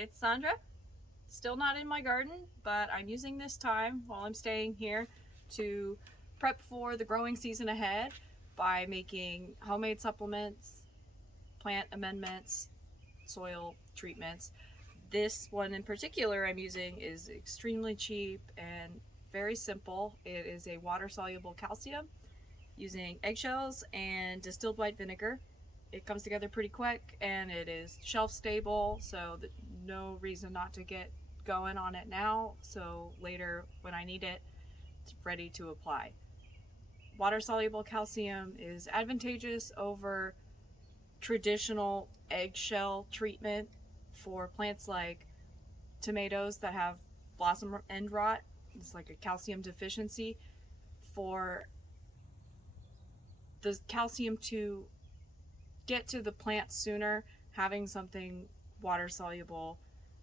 it's Sandra. Still not in my garden, but I'm using this time while I'm staying here to prep for the growing season ahead by making homemade supplements, plant amendments, soil treatments. This one in particular I'm using is extremely cheap and very simple. It is a water soluble calcium using eggshells and distilled white vinegar. It comes together pretty quick and it is shelf stable, so no reason not to get going on it now, so later when I need it, it's ready to apply. Water soluble calcium is advantageous over traditional eggshell treatment for plants like tomatoes that have blossom end rot. It's like a calcium deficiency. For the calcium to get to the plant sooner, having something water soluble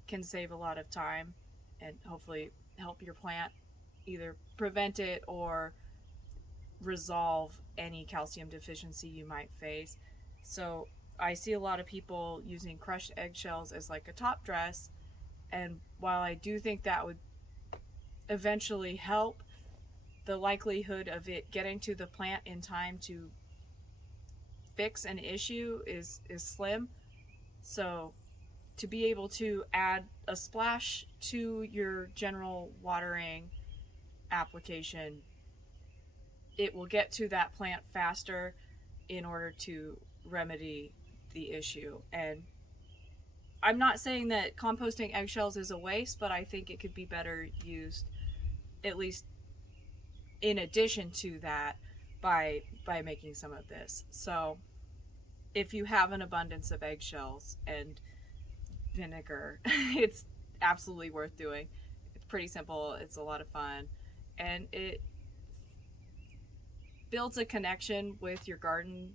can save a lot of time and hopefully help your plant either prevent it or resolve any calcium deficiency you might face. So I see a lot of people using crushed eggshells as like a top dress, and while I do think that would eventually help, the likelihood of it getting to the plant in time to fix an issue is slim. So to be able to add a splash to your general watering application, it will get to that plant faster in order to remedy the issue. And I'm not saying that composting eggshells is a waste, but I think it could be better used, at least in addition to that, by making some of this. So if you have an abundance of eggshells and vinegar, it's absolutely worth doing. It's pretty simple, it's a lot of fun, and it builds a connection with your garden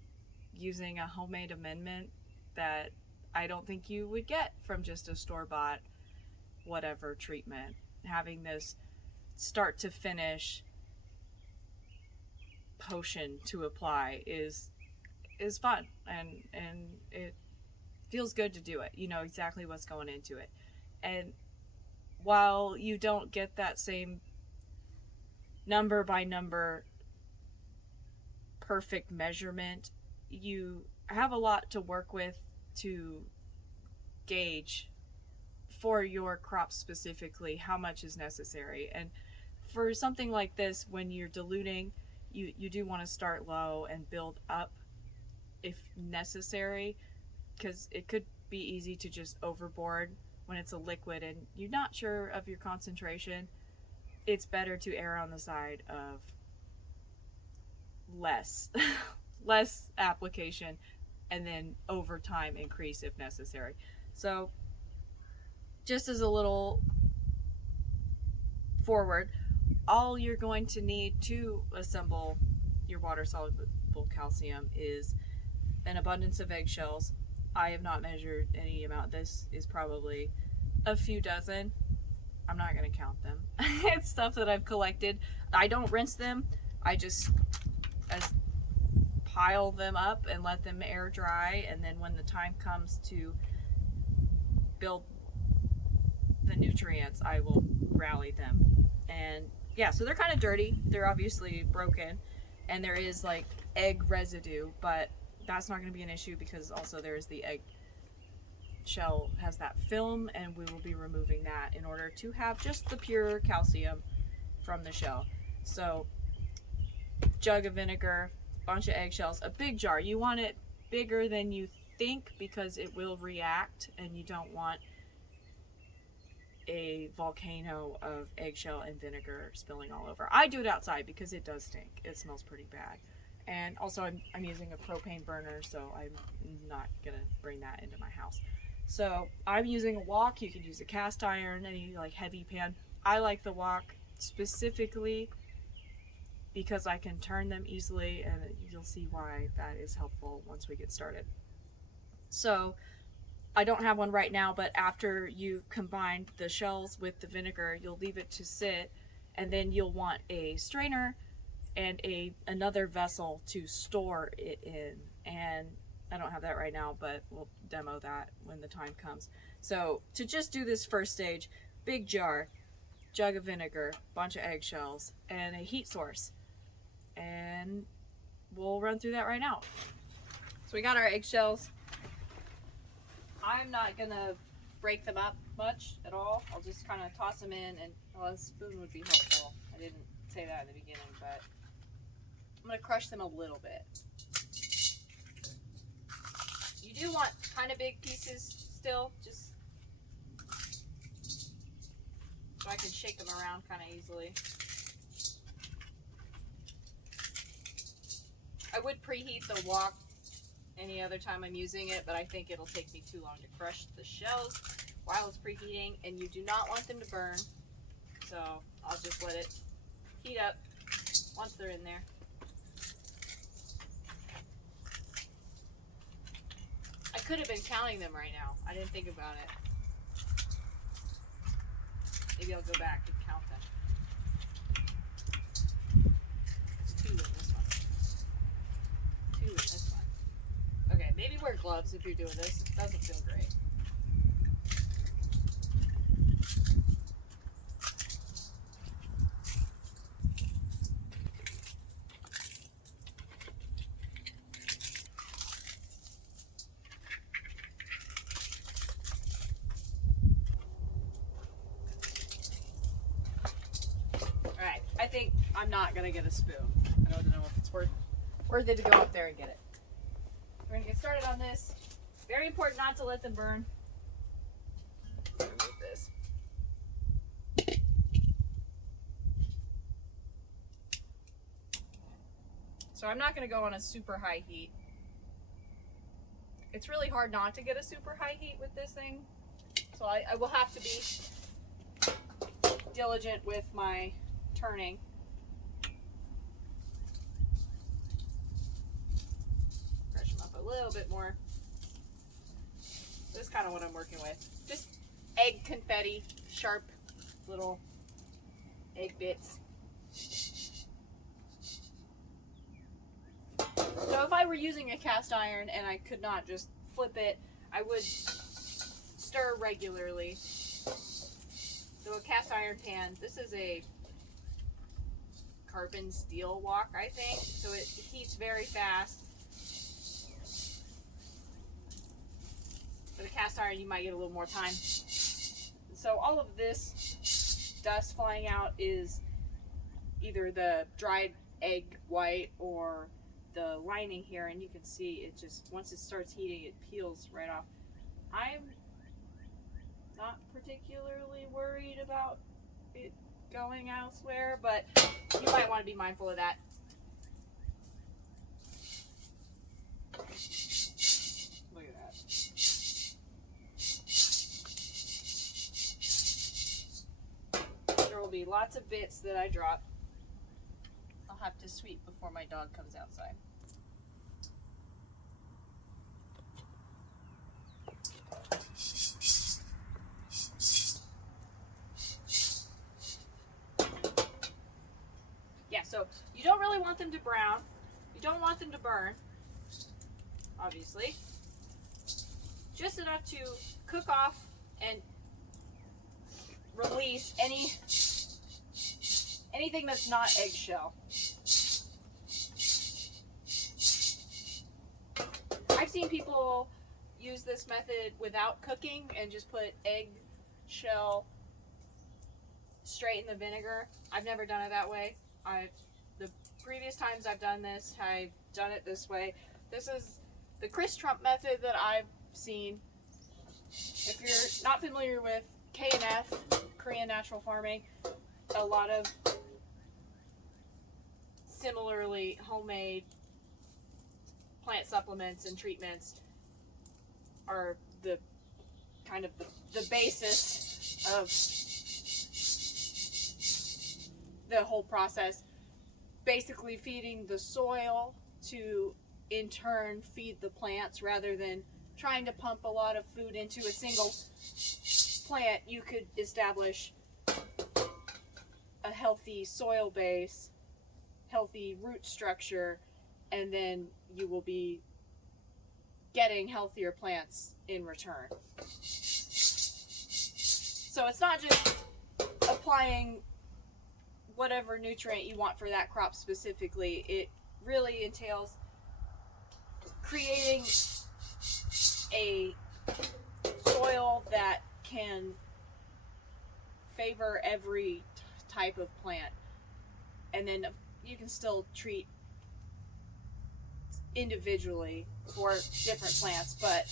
using a homemade amendment that I don't think you would get from just a store-bought whatever treatment. Having this start to finish potion to apply is fun, and it feels good to do it. You know exactly what's going into it. And while you don't get that same number by number perfect measurement, you have a lot to work with to gauge for your crop specifically how much is necessary. And for something like this, when you're diluting, you do want to start low and build up if necessary, because it could be easy to just overboard when it's a liquid and you're not sure of your concentration. It's better to err on the side of less less application, and then over time increase if necessary. So just as a little forward, all you're going to need to assemble your water soluble calcium is an abundance of eggshells. I have not measured any amount. This is probably a few dozen. I'm not going to count them. It's stuff that I've collected. I don't rinse them. I just pile them up and let them air dry, and then when the time comes to build the nutrients, I will rally them. And yeah, so they're kind of dirty. They're obviously broken, and there is like egg residue, but that's not going to be an issue because also there's the egg shell has that film, and we will be removing that in order to have just the pure calcium from the shell. So jug of vinegar, bunch of eggshells, a big jar. You want it bigger than you think because it will react, and you don't want a volcano of eggshell and vinegar spilling all over. I do it outside because it does stink. It smells pretty bad. And also I'm using a propane burner, so I'm not gonna bring that into my house. So I'm using a wok. You can use a cast iron, any like heavy pan. I like the wok specifically because I can turn them easily, and you'll see why that is helpful once we get started. So I don't have one right now, but after you combine the shells with the vinegar, you'll leave it to sit, and then you'll want a strainer and another vessel to store it in. And I don't have that right now, but we'll demo that when the time comes. So to just do this first stage, big jar, jug of vinegar, bunch of eggshells, and a heat source. And we'll run through that right now. So we got our eggshells. I'm not gonna break them up much at all. I'll just kind of toss them in, and well, a spoon would be helpful. I didn't say that at the beginning, but I'm gonna crush them a little bit. You do want kind of big pieces still, just so I can shake them around kind of easily. I would preheat the wok any other time I'm using it, but I think it'll take me too long to crush the shells while it's preheating, and you do not want them to burn, so I'll just let it heat up once they're in there. I could have been counting them right now. I didn't think about it. Maybe I'll go back and count them. It's 2 in this one. 2 in this one. Okay, maybe wear gloves if you're doing this. It doesn't feel great. Alright, I think I'm not going to get a spoon. I don't know if it's worth it to go up there and get it. We're going to get started on this. Very important not to let them burn. Remove this. So I'm not going to go on a super high heat. It's really hard not to get a super high heat with this thing. So I will have to be diligent with my turning. Brush them up a little bit more. This is kind of what I'm working with. Just egg confetti, sharp little egg bits. So if I were using a cast iron and I could not just flip it, I would stir regularly. So a cast iron pan, this is a carbon steel wok, I think, so it heats very fast. For the cast iron, you might get a little more time. So all of this dust flying out is either the dried egg white or the lining here, and you can see it just, once it starts heating, it peels right off. I'm not particularly worried about it going elsewhere, but you might want to be mindful of that. Look at that. There will be lots of bits that I drop. I'll have to sweep before my dog comes outside. Yeah, so you don't really want them to brown. You don't want them to burn, obviously. Just enough to cook off and release anything that's not eggshell. I've seen people use this method without cooking and just put eggshell straight in the vinegar. I've never done it that way. The previous times I've done this, I've done it this way. This is the Chris Trump method that I've seen. If you're not familiar with K&F, Korean natural farming, a lot of similarly homemade plant supplements and treatments are the kind of the basis of the whole process. Basically feeding the soil to in turn feed the plants, rather than trying to pump a lot of food into a single plant. You could establish a healthy soil base, healthy root structure, and then you will be getting healthier plants in return. So it's not just applying whatever nutrient you want for that crop specifically. It really entails creating a soil that can favor every type of plant, and then you can still treat individually for different plants. But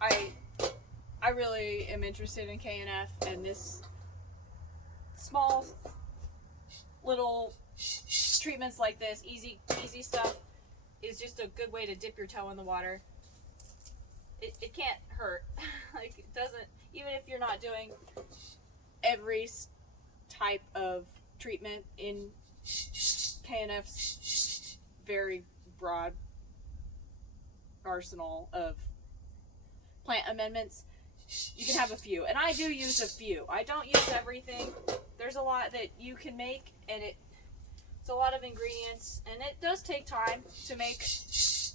I really am interested in KNF, and this small little treatments like this, easy stuff, is just a good way to dip your toe in the water. It can't hurt. Like, it doesn't, even if you're not doing every type of treatment in KNF's very broad arsenal of plant amendments. You can have a few, and I do use a few. I don't use everything. There's a lot that you can make, and it's a lot of ingredients, and it does take time to make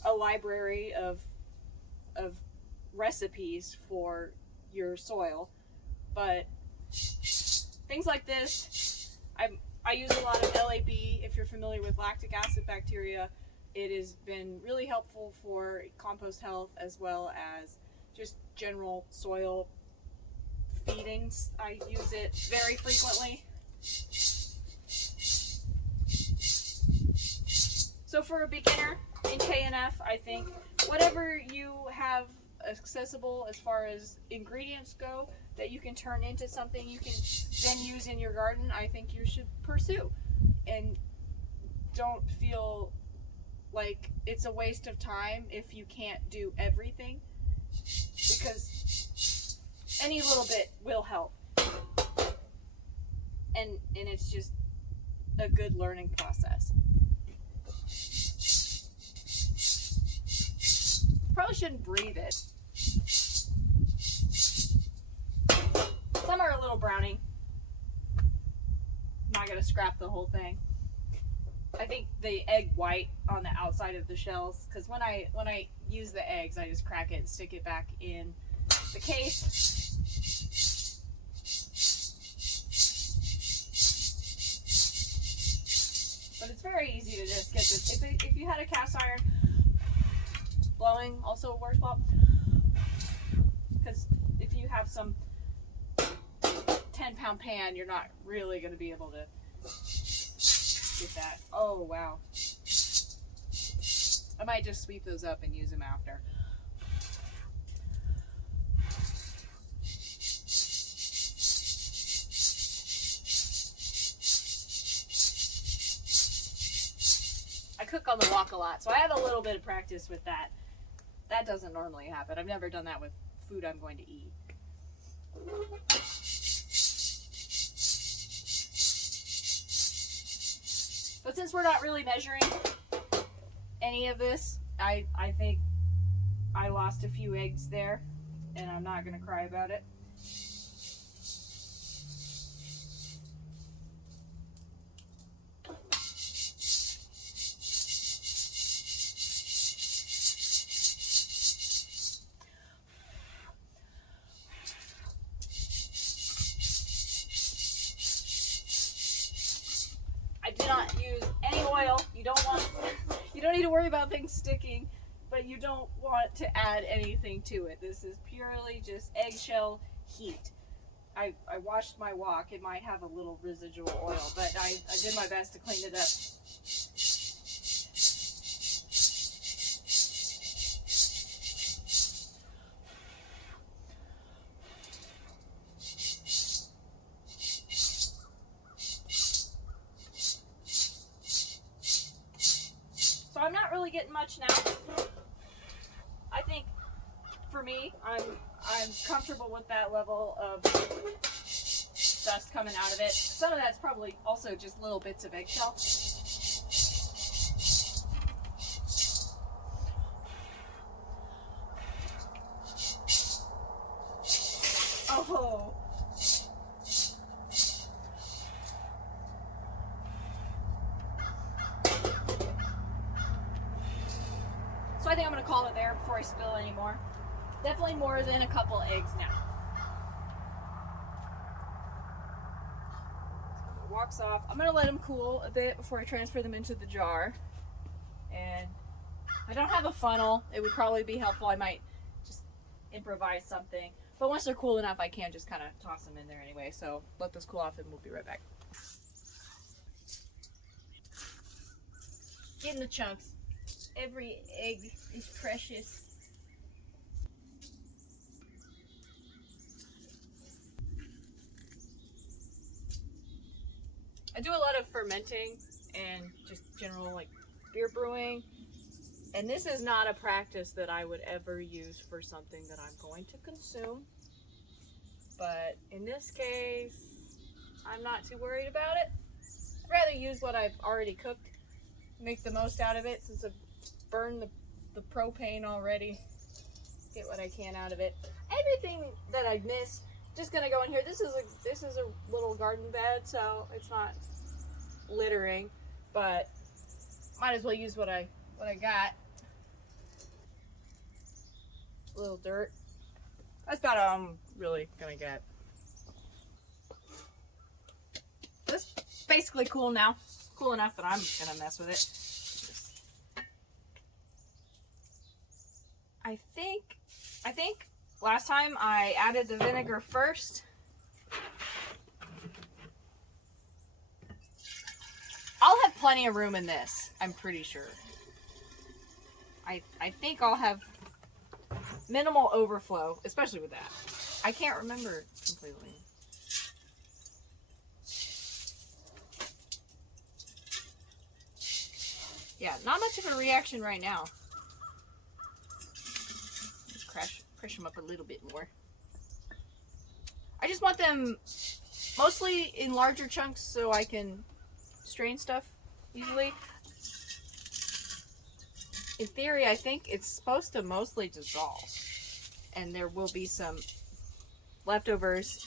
a library of recipes for your soil. But things like this, I use a lot of LAB. If you're familiar with lactic acid bacteria, it has been really helpful for compost health as well as just general soil feedings. I use it very frequently. So for a beginner in KNF, I think whatever you have accessible as far as ingredients go that you can turn into something you can then use in your garden, I think you should pursue. And don't feel like it's a waste of time if you can't do everything, because any little bit will help. And it's just a good learning process. Probably shouldn't breathe it. Some are a little browning. I'm not gonna scrap the whole thing. I think the egg white on the outside of the shells, because when I use the eggs, I just crack it and stick it back in the case. But it's very easy to just get this. If you had a cast iron, blowing also works well, because if you have some 10-pound pan, you're not really going to be able to get that. Oh wow, I might just sweep those up and use them after. I cook on the wok a lot, so I have a little bit of practice with that. That doesn't normally happen. I've never done that with food I'm going to eat. But since we're not really measuring any of this, I think I lost a few eggs there, and I'm not going to cry about it. I did not use any oil. You don't need to worry about things sticking, but you don't want to add anything to it. This is purely just eggshell heat. I washed my wok. It might have a little residual oil, but I did my best to clean it up. So I'm not really getting much now. I think for me, I'm comfortable with that level of dust coming out of it. Some of that's probably also just little bits of eggshell. Oh. So I think I'm there before I spill any more. Definitely more than a couple eggs now. So it walks off. I'm going to let them cool a bit before I transfer them into the jar. And I don't have a funnel. It would probably be helpful. I might just improvise something. But once they're cool enough, I can just kind of toss them in there anyway. So let this cool off and we'll be right back. Get in the chunks. Every egg is precious. I do a lot of fermenting and just general like beer brewing. And this is not a practice that I would ever use for something that I'm going to consume. But in this case, I'm not too worried about it. I'd rather use what I've already cooked, make the most out of it since I've burned the propane already. Get what I can out of it. Everything that I missed, just gonna go in here. This is a little garden bed, so it's not littering, but might as well use what I got. A little dirt. That's about all I'm really gonna get. This is basically cool now. Cool enough that I'm gonna mess with it. I think last time I added the vinegar first. I'll have plenty of room in this, I'm pretty sure. I think I'll have minimal overflow, especially with that. I can't remember completely. Yeah, not much of a reaction right now. Crush them up a little bit more. I just want them mostly in larger chunks so I can strain stuff easily. In theory, I think it's supposed to mostly dissolve, and there will be some leftovers.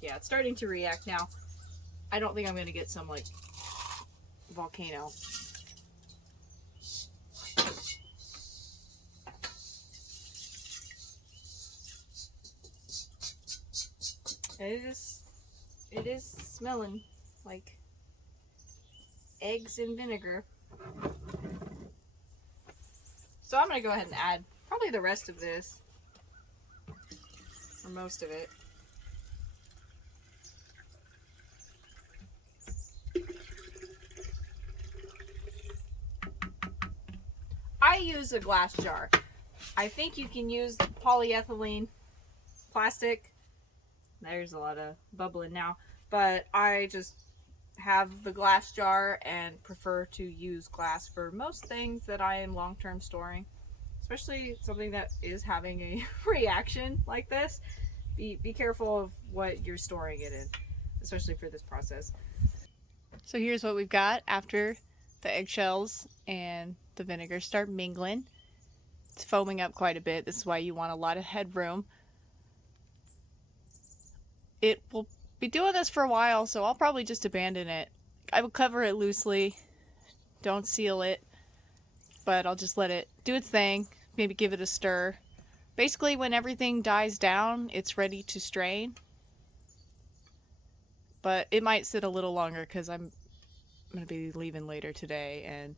Yeah, it's starting to react now. I don't think I'm going to get some like volcano. It is smelling like eggs and vinegar. So I'm going to go ahead and add probably the rest of this, or most of it. I use a glass jar. I think you can use polyethylene plastic. There's a lot of bubbling now, but I just have the glass jar and prefer to use glass for most things that I am long-term storing, especially something that is having a reaction like this. Be careful of what you're storing it in, especially for this process. So here's what we've got after the eggshells and the vinegar start mingling. It's foaming up quite a bit. This is why you want a lot of headroom. It will be doing this for a while, so I'll probably just abandon it. I will cover it loosely, don't seal it, but I'll just let it do its thing, maybe give it a stir. Basically, when everything dies down, it's ready to strain. But it might sit a little longer because I'm going to be leaving later today, and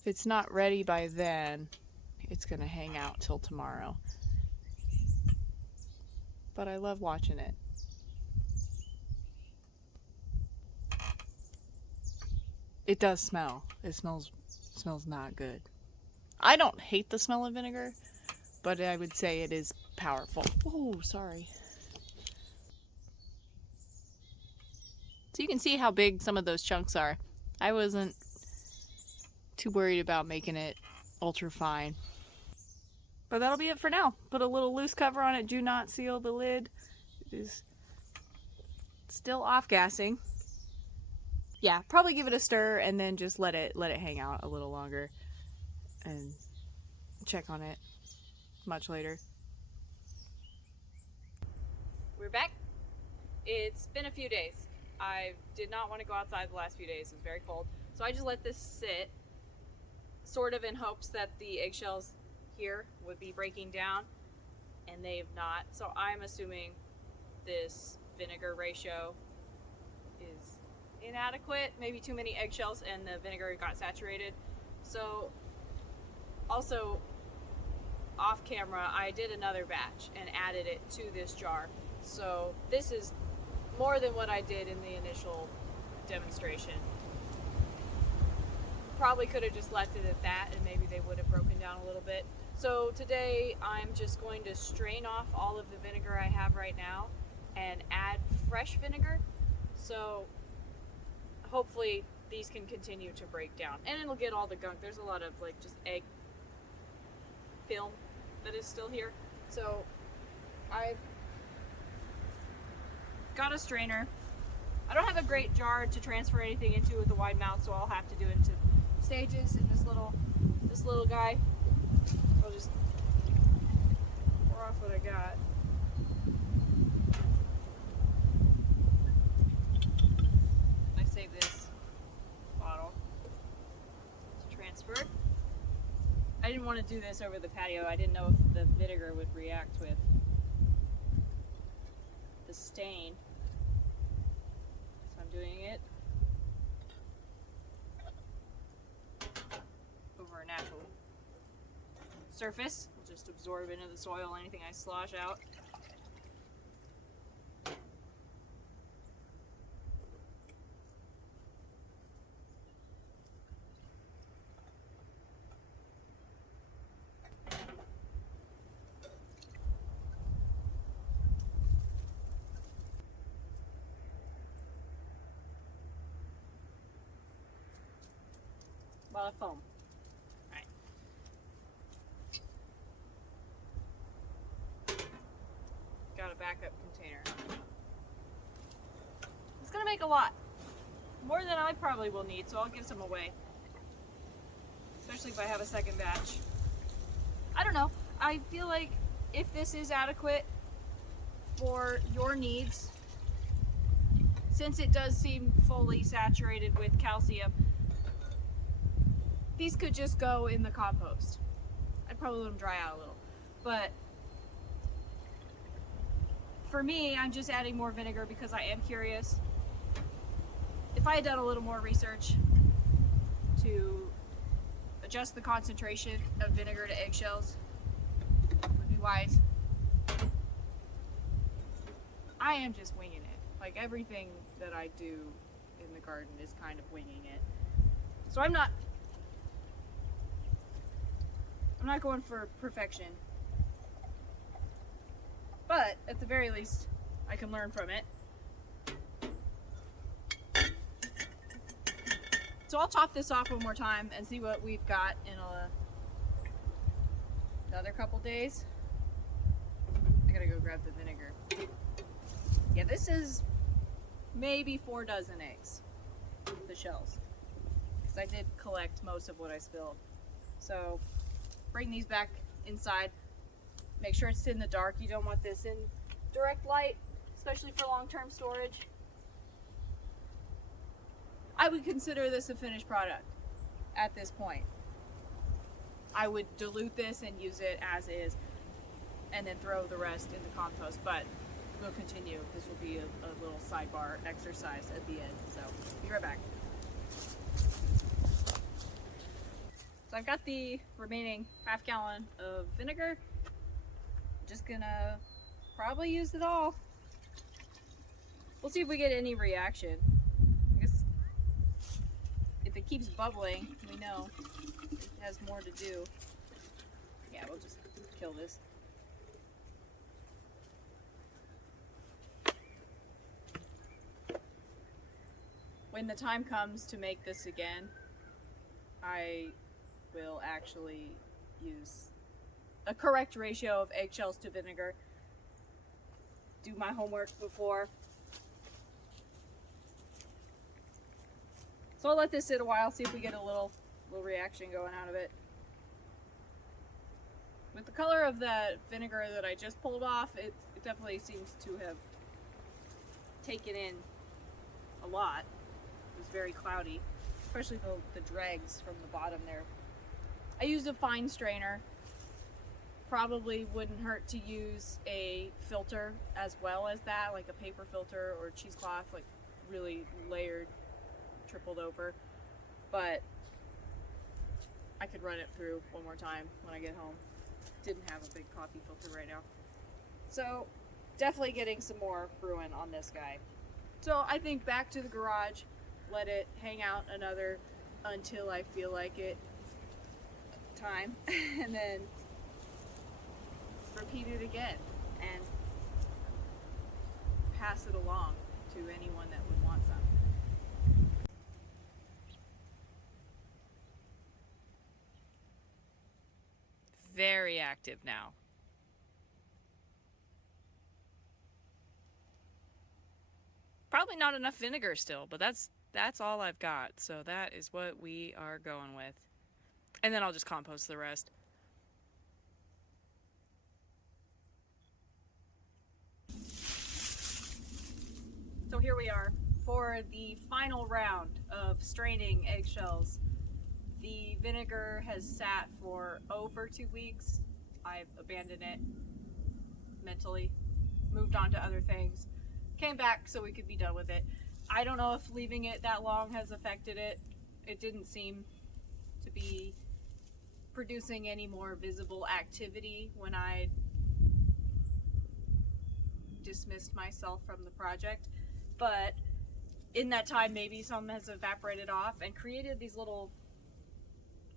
if it's not ready by then, it's going to hang out till tomorrow. But I love watching it. It does smell. It smells not good. I don't hate the smell of vinegar, but I would say it is powerful. Oh, sorry. So you can see how big some of those chunks are. I wasn't too worried about making it ultra fine. But that'll be it for now. Put a little loose cover on it. Do not seal the lid. It is still off-gassing. Yeah, probably give it a stir and then just let it hang out a little longer and check on it much later. We're back. It's been a few days. I did not want to go outside the last few days. It was very cold. So I just let this sit, sort of in hopes that the eggshells here would be breaking down, and they have not. So I'm assuming this vinegar ratio is inadequate, maybe too many eggshells and the vinegar got saturated. So also off camera, I did another batch and added it to this jar. So this is more than what I did in the initial demonstration. Probably could have just left it at that and maybe they would have broken down a little bit. So today I'm just going to strain off all of the vinegar I have right now and add fresh vinegar. So hopefully these can continue to break down and it'll get all the gunk. There's a lot of like just egg film that is still here. So I've got a strainer. I don't have a great jar to transfer anything into with a wide mouth, so I'll have to do it into stages in this little guy. I'll just pour off what I got. I save this bottle to transfer. I didn't want to do this over the patio. I didn't know if the vinegar would react with the stain. So I'm doing it over a natural surface. We'll just absorb into the soil anything I slosh out. A lot of foam. Alright. Got a backup container. It's gonna make a lot. More than I probably will need, so I'll give some away. Especially if I have a second batch. I don't know. I feel like if this is adequate for your needs, since it does seem fully saturated with calcium, these could just go in the compost. I'd probably let them dry out a little. But for me, I'm just adding more vinegar because I am curious. If I had done a little more research to adjust the concentration of vinegar to eggshells, would be wise. I am just winging it. Like everything that I do in the garden is kind of winging it. So I'm not going for perfection, but at the very least I can learn from it. So I'll top this off one more time and see what we've got in another couple days. I gotta go grab the vinegar. Yeah, this is maybe 4 dozen eggs, the shells, because I did collect most of what I spilled. So bring these back inside. Make sure it's in the dark. You don't want this in direct light, especially for long-term storage. I would consider this a finished product at this point. I would dilute this and use it as is and then throw the rest in the compost, but we'll continue. This will be a little sidebar exercise at the end, so be right back. So I've got the remaining ½ gallon of vinegar. I'm just gonna probably use it all. We'll see if we get any reaction. I guess if it keeps bubbling, we know it has more to do. Yeah, we'll just kill this. When the time comes to make this again, I will actually use a correct ratio of eggshells to vinegar. Do my homework before. So I'll let this sit a while, see if we get a little reaction going out of it. With the color of that vinegar that I just pulled off, it definitely seems to have taken in a lot. It was very cloudy. especially the dregs from the bottom there. I used a fine strainer. Probably wouldn't hurt to use a filter as well as that, like a paper filter or cheesecloth, like really layered, tripled over. But I could run it through one more time when I get home. Didn't have a big coffee filter right now. So definitely getting some more brewing on this guy. So I think back to the garage, let it hang out another until I feel like it time, and then repeat it again and pass it along to anyone that would want some. Very active now. Probably not enough vinegar still, but that's all I've got. So that is what we are going with. And then I'll just compost the rest. So here we are for the final round of straining eggshells. The vinegar has sat for over 2 weeks. I've abandoned it mentally, moved on to other things, came back so we could be done with it. I don't know if leaving it that long has affected it. It didn't seem to be producing any more visible activity when I dismissed myself from the project. But in that time, maybe some has evaporated off and created these little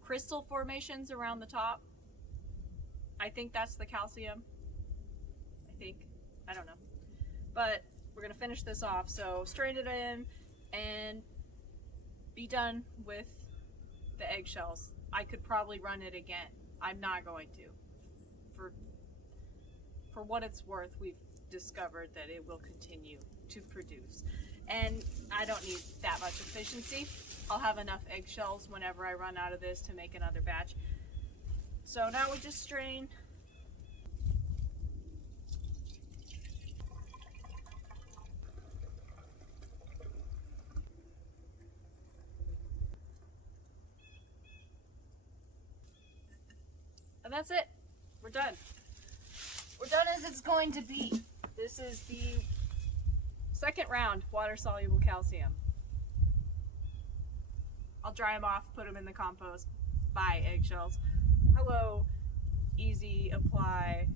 crystal formations around the top. I think that's the calcium. I don't know. But we're gonna finish this off. So strain it in and be done with the eggshells. I could probably run it again. I'm not going to. For what it's worth, we've discovered that it will continue to produce. And I don't need that much efficiency. I'll have enough eggshells whenever I run out of this to make another batch. So now we just strain. And that's it. We're done. We're done as it's going to be. This is the second round, Water Soluble Calcium. I'll dry them off, put them in the compost. Bye, eggshells. Hello, easy apply,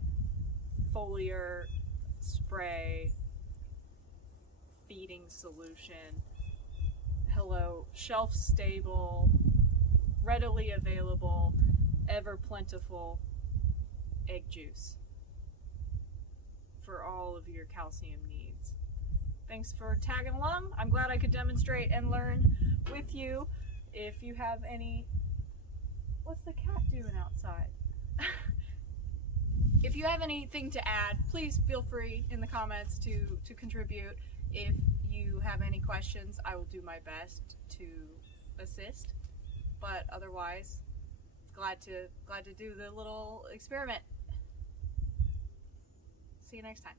foliar spray, feeding solution. Hello, shelf stable, readily available, ever plentiful egg juice for all of your calcium needs. Thanks for tagging along. I'm glad I could demonstrate and learn with you. If you have any, what's the cat doing outside? If you have anything to add, please feel free in the comments to contribute. If you have any questions, I will do my best to assist. But otherwise, glad to do the little experiment. See you next time.